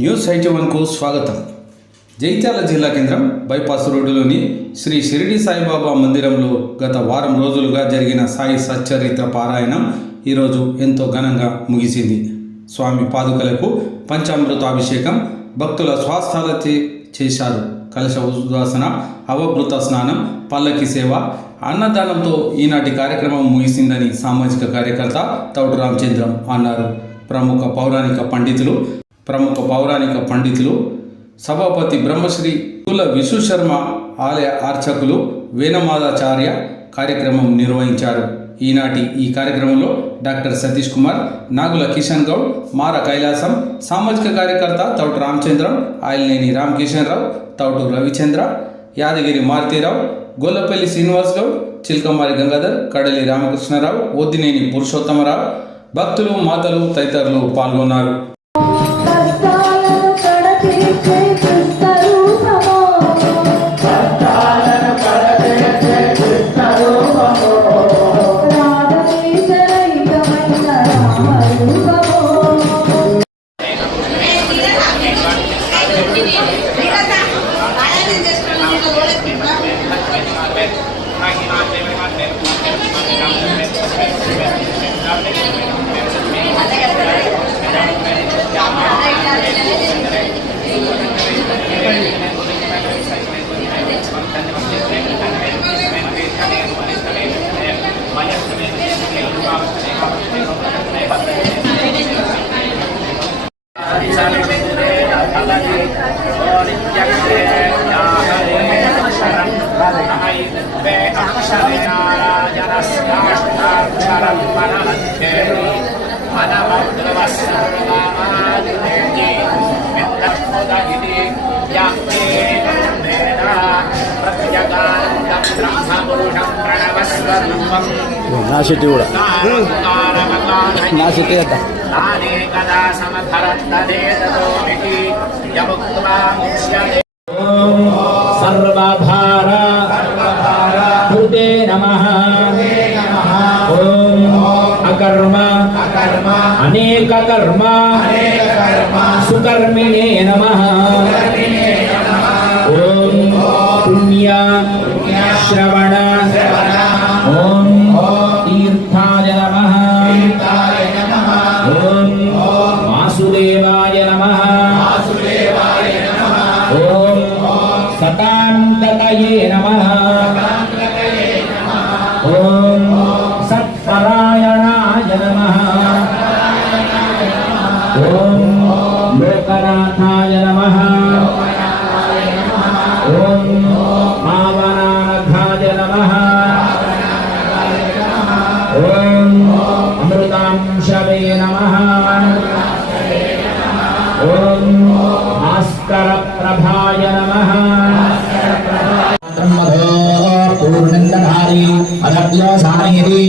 News IT వన్కు స్వాగతం. జైత్యాల జిల్లా కేంద్రం బైపాస్ రోడ్డులోని శ్రీ షిరిడి సాయిబాబా మందిరంలో గత వారం రోజులుగా జరిగిన సాయి సచ్చరిత్ర పారాయణం ఈరోజు ఎంతో ఘనంగా ముగిసింది. స్వామి పాదుకలకు పంచామృతాభిషేకం భక్తుల స్వాస్థాలచే చేశారు. కలశ ఉద్వాసన అవభృత స్నానం పల్లకి సేవ అన్నదానంతో ఈనాటి కార్యక్రమం ముగిసిందని సామాజిక కార్యకర్త తౌడు రామచంద్రం అన్నారు. ప్రముఖ పౌరాణిక పండితులు ప్రముఖ పౌరాణిక పండితులు సభాపతి బ్రహ్మశ్రీ కుల విశ్వశర్మ ఆలయ అర్చకులు వేణమాదాచార్య కార్యక్రమం నిర్వహించారు. ఈనాటి ఈ కార్యక్రమంలో డాక్టర్ సతీష్ కుమార్ నాగుల కిషన్ గౌడ్ మార కైలాసం సామాజిక కార్యకర్త తౌటు రామచంద్రం ఆయలనేని రామకిషన్ రావు తౌటు రవిచంద్ర యాదగిరి మారుతీరావు గొల్లపల్లి శ్రీనివాస్ గౌడ్ చిల్కమారి గంగాధర్ కడలి రామకృష్ణరావు ఒద్దినేని పురుషోత్తమరావు భక్తులు మాతలు తదితరులు పాల్గొన్నారు. day నా చెట్టు కూడా. నా చెట్టు కదా నానే యముక్త్వా ముచ్యతే कर्मा सुकर्मिणे नम। ॐ पुण्य श्रवण। ॐ भास्करप्रभाय नमः पूर्णन्दधारी अदभ्यसानेति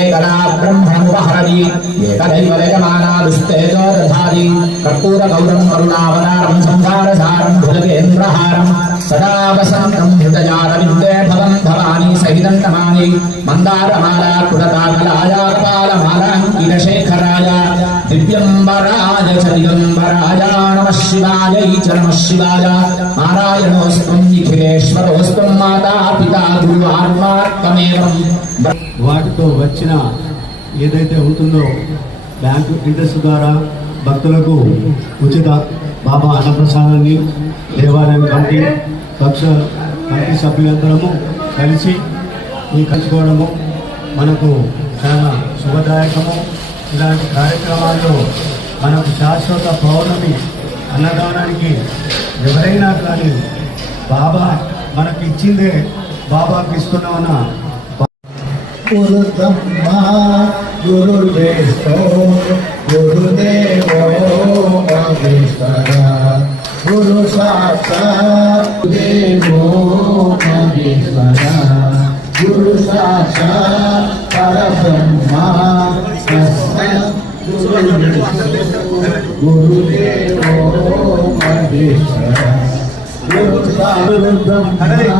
एकदा ब्रह्मा ఉపహరతి ఏకదైవ లేకమానాదుస్తేజో దధాతి కర్పూర గౌరం కరుణావతారం సంసారసారం భుజగేంద్రహారం సదావసంతం హృదయార విందే భవం భవాని సహితం మందారమాలా కుడతాకలాయా కపాలమాలాంకిరశేఖరాయ దివ్యంబరాయ చ దిగంబరాయ నమ శివాయ చ నమ శివాయ నారాయణోస్తం నిఖిలేశ్వరోస్తం మాతా పితా గురు ఆత్మాత్మేవం వాటితో వచ్చిన ఏదైతే ఉంటుందో బ్యాంకు ఇంట్రెస్ట్ ద్వారా భక్తులకు ఉచిత బాబా అన్నప్రసాదాన్ని దేవాలయం కమిటీ పక్ష కమిటీ సభ్యులందరము కలిసి ఈ కలుసుకోవడము మనకు చాలా శుభదాయకము. ఇలాంటి కార్యక్రమాల్లో మనకు శాశ్వత పౌర్ణమి అన్నదానానికి ఎవరైనా కానీ బాబా మనకి ఇచ్చిందే బాబాకి ఇస్తున్నామన్న गुरुब्रह्मा गुरुर्विष्णु गुरुदेवो महेश्वरा गुरु साक्षात् देवो महेश्वरा गुरु साक्षात् परब्रह्मा तस्मै गुरुर्विष्णु गुरुदेवो महेश्वरा गुरु साक्षात् ब्रह्मा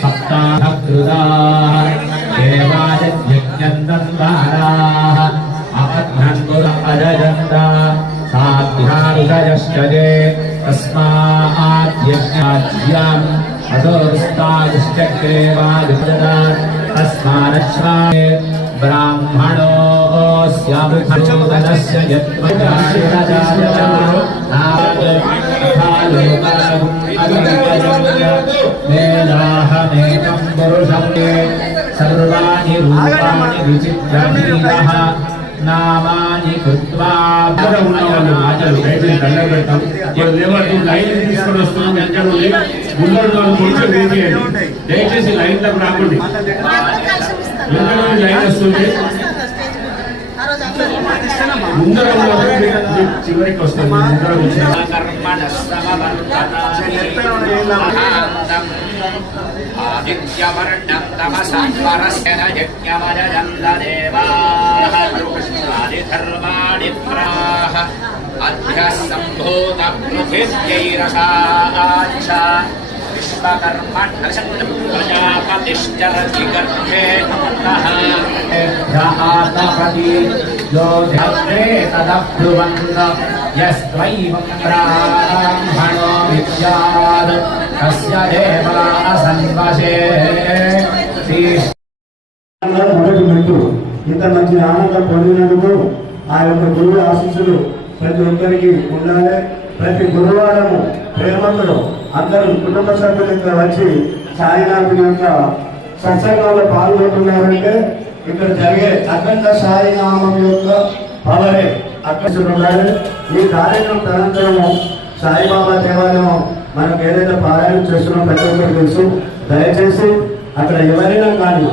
सप्ताहकृताः देवायज्ञन्दन्दाराः अपध्नन्पुरपदजन्त साध्यानुदयश्चये तस्माद्यज्ञाम् ब्राह्मणो स्यामृतस्य यत्मजाशिरजाय अच्छा। यत्त्वजायमेलाहमेकं पुरुषं सर्वाणि रूपाणि विचित्रहीनः నామాని కృత్వా దగ్గర ఉన్న వాళ్ళు మాటలు దయచేసి దండం పెడతాం ఇప్పుడు లేవట్టు లైన్ తీసుకొని వస్తున్నాం ఎక్కడ ఉంది ముందర వాళ్ళు కొంచెం వేసేయండి దయచేసి లైన్ లకు రాకండి ఎక్కడ నుండి లైన్ వస్తుంది ముందర ఉన్న వాళ్ళు మీ- మీ చివరికి వస్తుంది ముందర ఆదిత్యవర్ణం తమసరస్యన యజ్ఞమజందేవాధర్మాణి ప్రాహ అధ్య సంభూత పృథివ్యైరసాక్ష अध्यः सम्भूतपृथिव्यैरसाच्च विश्वकर्मण् प्रजापतिश्चरति गर्भे पुत्रः ध्यातपति यो ध्यात्रे तदब्रुवन् यस्त्वैवं ब्राह्मणो विद्यात् तस्य देवा असन्वशे श्री మొదటి మెట్టు ఇంత మంచి ఆనందం పొందినందుకు ఆ యొక్క గురువు ఆశీస్సులు ప్రతి ఒక్కరికి ఉండాలి ప్రతి గురువారము ప్రేమతో అందరూ కుటుంబ సభ్యులంతా వచ్చి సాయినాథుని యొక్క సత్సంగంలో పాల్గొంటున్నారంటే ఇక్కడ జరిగే అఖండ సాయినామం యొక్క పవరే అక్కడ ఈ కార్యక్రమం తనంతరము సాయిబాబా దేవాలయం మనకు ఏదైతే పారాయణం చేస్తున్నాం ప్రతి ఒక్కరు తెలుసు. దయచేసి అక్కడ ఎవరైనా కానీ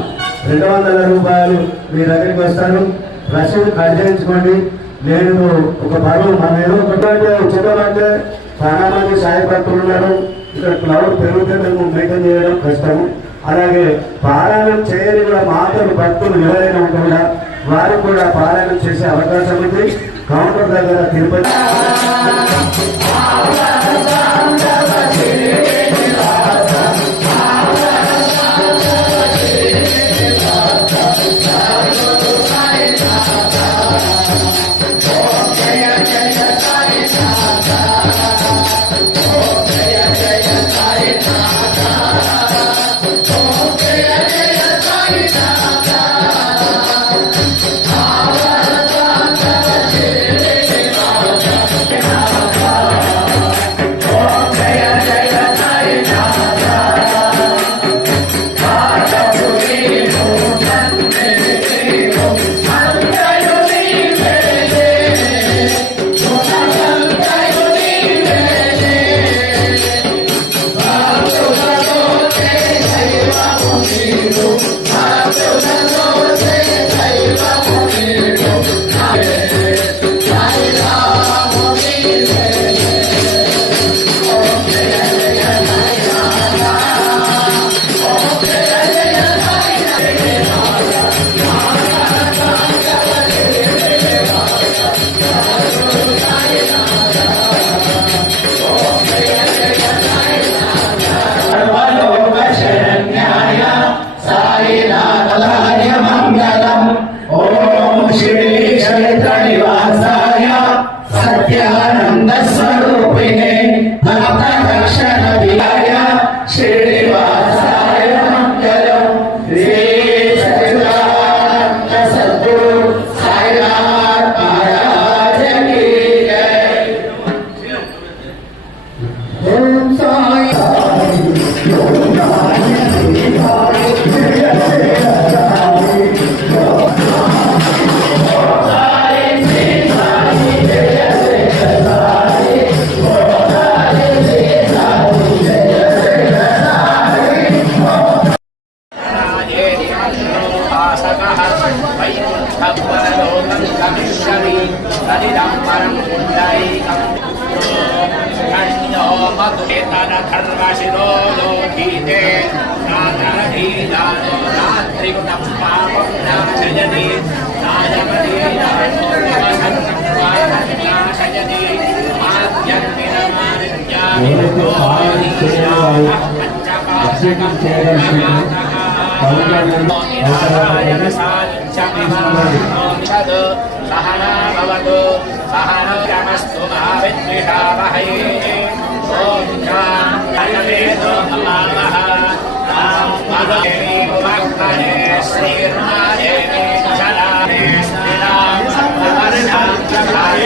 రెండు వందల రూపాయలు మీ దగ్గరికి వస్తారు. రసీదు కట్ చేయించుకోండి నేను ఒక బరువు మన ఏదో ఒకటంటే ఉచితమంటే చాలా మంది సాయపడుతులు ఉన్నారు. ఇక్కడ క్లౌడ్ పెరిగితే మేము మెయింటైన్ చేయడం కష్టము. అలాగే పారాయణం చేయని కూడా మాతలు భక్తులు ఎవరైనా ఉండకుండా వారు కూడా పారాయణం చేసే అవకాశం ఉంది. కౌంటర్ దగ్గర తిరుపతి सहनाभवतु सहनो यमस्तु महाविद्विषावहै ॐ हरवेदो ममावः रां भगवे भक्तने श्रीर्मादेवे चलाने श्रीराम समर्णाय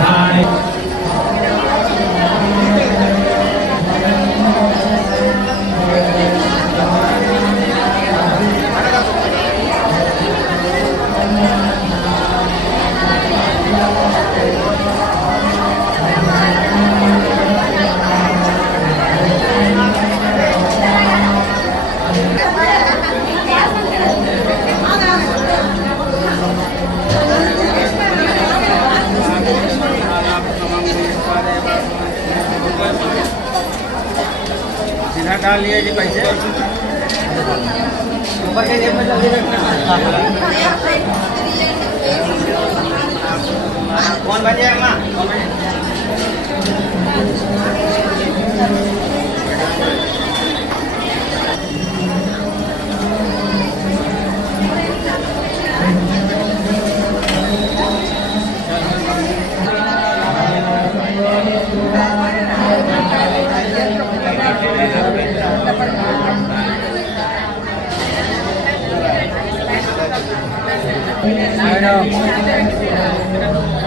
लिए जी पैसे ऊपर के Wow.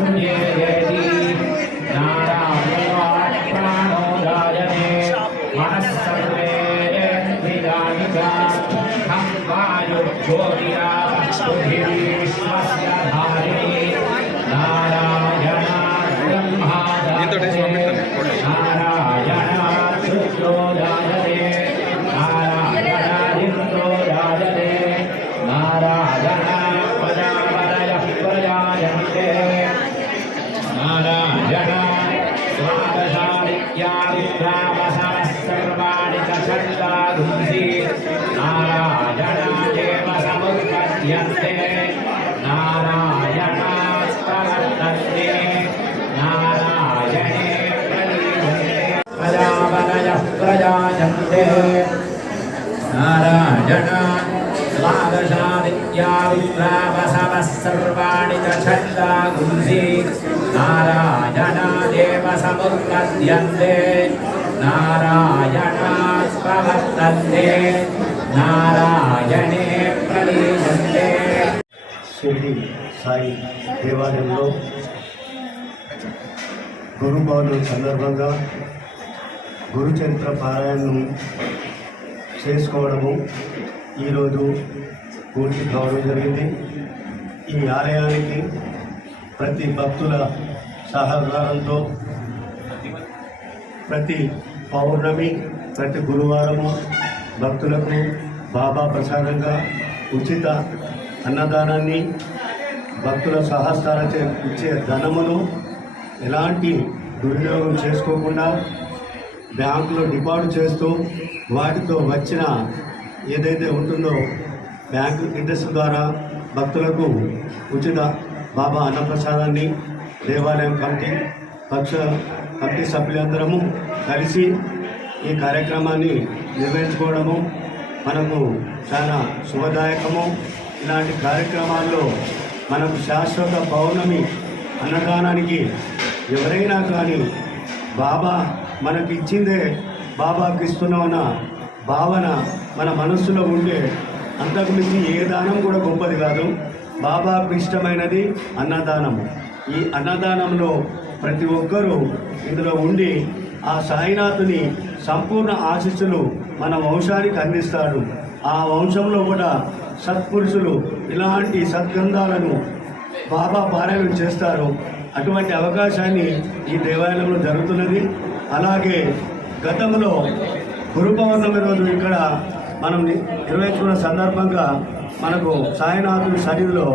Yeah. प्रजायन्ते नारायण द्वादशादित्याविद्रावसवः सर्वाणि च छन्दागुंसि नारायणादेव समुत्पद्यन्ते नारायणास्पवर्तन्ते नारायणे प्रलीयन्ते షిరిడి సాయి దేవాలయంలో గురు పౌర్ణమి సందర్భంగా గురుచరిత్ర పారాయణం చేసుకోవడము ఈరోజు పూర్తి కావడం జరిగింది. ఈ ఆలయానికి ప్రతి భక్తుల సహకారంతో ప్రతి పౌర్ణమి ప్రతి గురువారము భక్తులకు బాబా ప్రసాదంగా ఉచిత అన్నదానాన్ని భక్తుల సహస్రాలచే ఇచ్చే ధనమును ఎలాంటి దుర్వినియోగం చేసుకోకుండా బ్యాంకులో డిపాజిట్ చేస్తూ వాటితో వచ్చిన ఏదైతే ఉంటుందో బ్యాంకు ఇంట్రెస్ట్ ద్వారా భక్తులకు ఉచిత బాబా అన్నప్రసాదాన్ని దేవాలయం కమిటీ పక్ష కమిటీ సభ్యులందరము కలిసి ఈ కార్యక్రమాన్ని నిర్వహించుకోవడము మనకు చాలా శుభదాయకము. ఇలాంటి కార్యక్రమాల్లో మనకు శాశ్వత పౌర్ణమి అన్నదానానికి ఎవరైనా కానీ బాబా మనకి ఇచ్చిందే బాబాకి ఇస్తున్నామన్న భావన మన మనస్సులో ఉంటే అంతకుమించి ఏ దానం కూడా గొప్పది కాదు. బాబాకు ఇష్టమైనది అన్నదానం ఈ అన్నదానంలో ప్రతి ఒక్కరూ ఇందులో ఉండి ఆ సాయినాథుని సంపూర్ణ ఆశీస్సులు మన వంశానికి అందిస్తాడు. ఆ వంశంలో కూడా సత్పురుషులు ఇలాంటి సద్గంధాలను బాబా పారాయణం చేస్తారు. అటువంటి అవకాశాన్ని ఈ దేవాలయంలో జరుగుతున్నది. అలాగే గతంలో గురు పౌర్ణమి రోజు ఇక్కడ మనం నిర్వహించుకున్న సందర్భంగా మనకు సాయినాథుడి సన్నిధిలో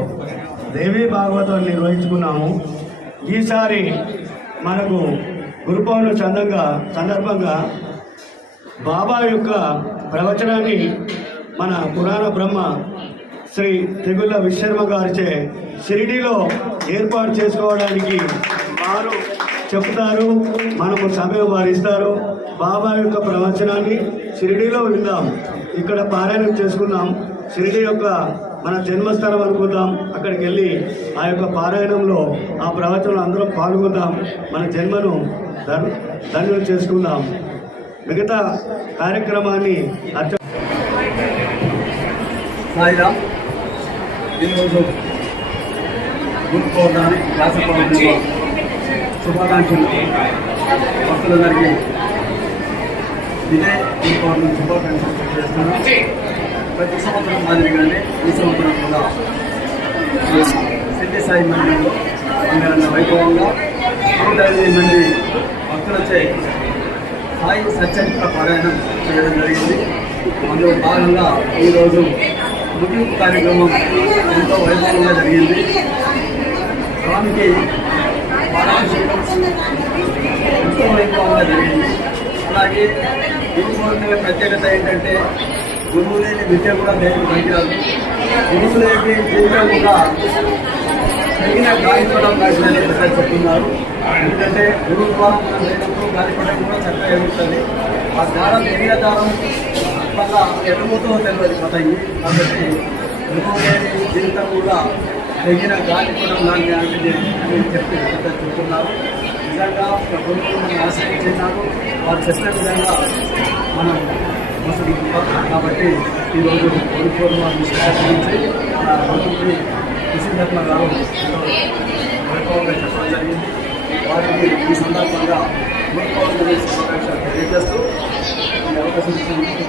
దేవీ భాగవతం నిర్వహించుకున్నాము. ఈసారి మనకు గురు పౌర్ణమి సందర్భంగా బాబా యొక్క ప్రవచనాన్ని మన పురాణ బ్రహ్మ శ్రీ తెగుళ్ళ విశ్వర్మ గారిచే షిరిడిలో ఏర్పాటు చేసుకోవడానికి వారు చెప్తారు మనకు సమయం వారు ఇస్తారు బాబా యొక్క ప్రవచనాన్ని షిరిడిలో విందాం. ఇక్కడ పారాయణం చేసుకుందాం. షిరిడి యొక్క మన జన్మస్థలం అనుకుందాం. అక్కడికి వెళ్ళి ఆ యొక్క పారాయణంలో ఆ ప్రవచనంలో అందరం పాల్గొందాం. మన జన్మను ధన్ ధన్యం చేసుకుందాం. మిగతా కార్యక్రమాన్ని అర్చ సాయిరామ్ ఈరోజు గురు పౌర్ణమి వ్యాస పౌర్ణమి శుభాకాంక్షలు భక్తులందరికీ ఇదే గురు పౌర్ణమి శుభాకాంక్షలు చేస్తాను ప్రతి సంవత్సరం మాదిరిగానే ఈ సంవత్సరం కూడా సిద్ధి సాయి మండలి అంగరంగ వైభవంగా నూట ఎనిమిది మంది భక్తులచే సాయి సచ్చరిత్ర పారాయణం చేయడం జరిగింది. అందులో భాగంగా ఈరోజు ముగింపు కార్యక్రమం ఎంతో వైభవంగా జరిగింది. స్వామికి పారాభిషేకం ఎంతో వైభవంగా జరిగింది అలాగే గురువు ప్రత్యేకత ఏంటంటే గురువు లేని విద్య కూడా దేనికి పనికిరాదు గురువు లేని జీవితం కూడా తగిన గాయపడం కాదని పెద్దలు చెప్తున్నారు. ఎందుకంటే గురువు ద్వారా మనం కూడా చక్కగా ఎదుగుతుంది ఆ దారం తగిన దారం వల్ల ఎటుపోతుందో తెలియదు కదా కాబట్టి గురువు లేని జీవితం కూడా తెగిన గాలి కూడా నాణ్యాన్ని అని చెప్పి పెద్ద చెప్తున్నారు నిజంగా ప్రభుత్వం మనం ఆశ్రయించినారు వారు చెప్పిన విధంగా మనం మసలు కాబట్టి ఈరోజు కోరుకోవడం వారిని సహకరించి మన మంత్రి కృష్ణరత్న గారు వైభవంగా చెప్పడం జరిగింది వారికి ఈ సందర్భంగా గురుపౌర్ణమి శుభాకాంక్షలు తెలియజేస్తూ ఈ అవకాశం ఇచ్చినందుకు